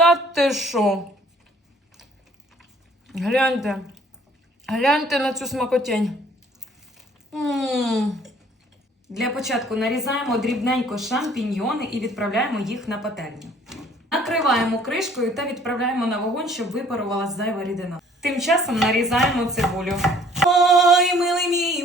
Та ти що? Гляньте. Гляньте на цю смакотень. М. Для початку нарізаємо дрібненько шампіньйони і відправляємо їх на пательню. Накриваємо кришкою та відправляємо на вогонь, щоб випарувалась зайва рідина. Тим часом нарізаємо цибулю. Ой, милий мій миленький,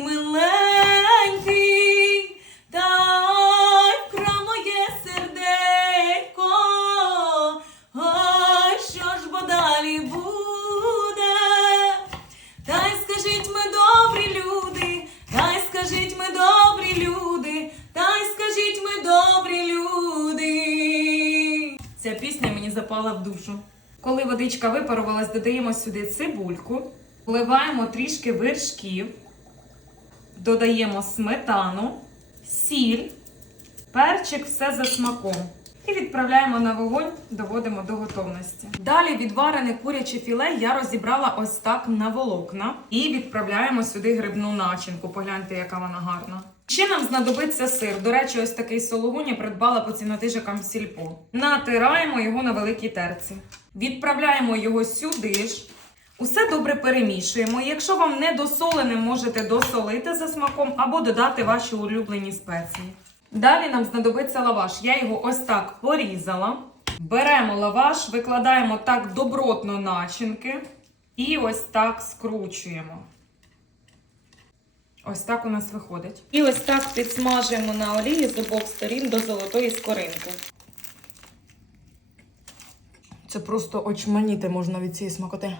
Ця пісня мені запала в душу. Коли водичка випарувалась, додаємо сюди цибульку, вливаємо трішки вершків, додаємо сметану, сіль, перчик, все за смаком. І відправляємо на вогонь, доводимо до готовності. Далі відварене куряче філе я розібрала ось так на волокна і відправляємо сюди грибну начинку. Погляньте, яка вона гарна. Ще нам знадобиться сир. До речі, ось такий сологуні придбала по цінотижикам сільпо. Натираємо його на великій терці. Відправляємо його сюди ж. Усе добре перемішуємо. Якщо вам не досолене, можете досолити за смаком або додати ваші улюблені спеції. Далі нам знадобиться лаваш. Я його ось так порізала. Беремо лаваш, викладаємо так добротно начинки і ось так скручуємо. Ось так у нас виходить. І ось так підсмажуємо на олії з обох сторін до золотої скоринки. Це просто очманіти можна від цієї смакоти.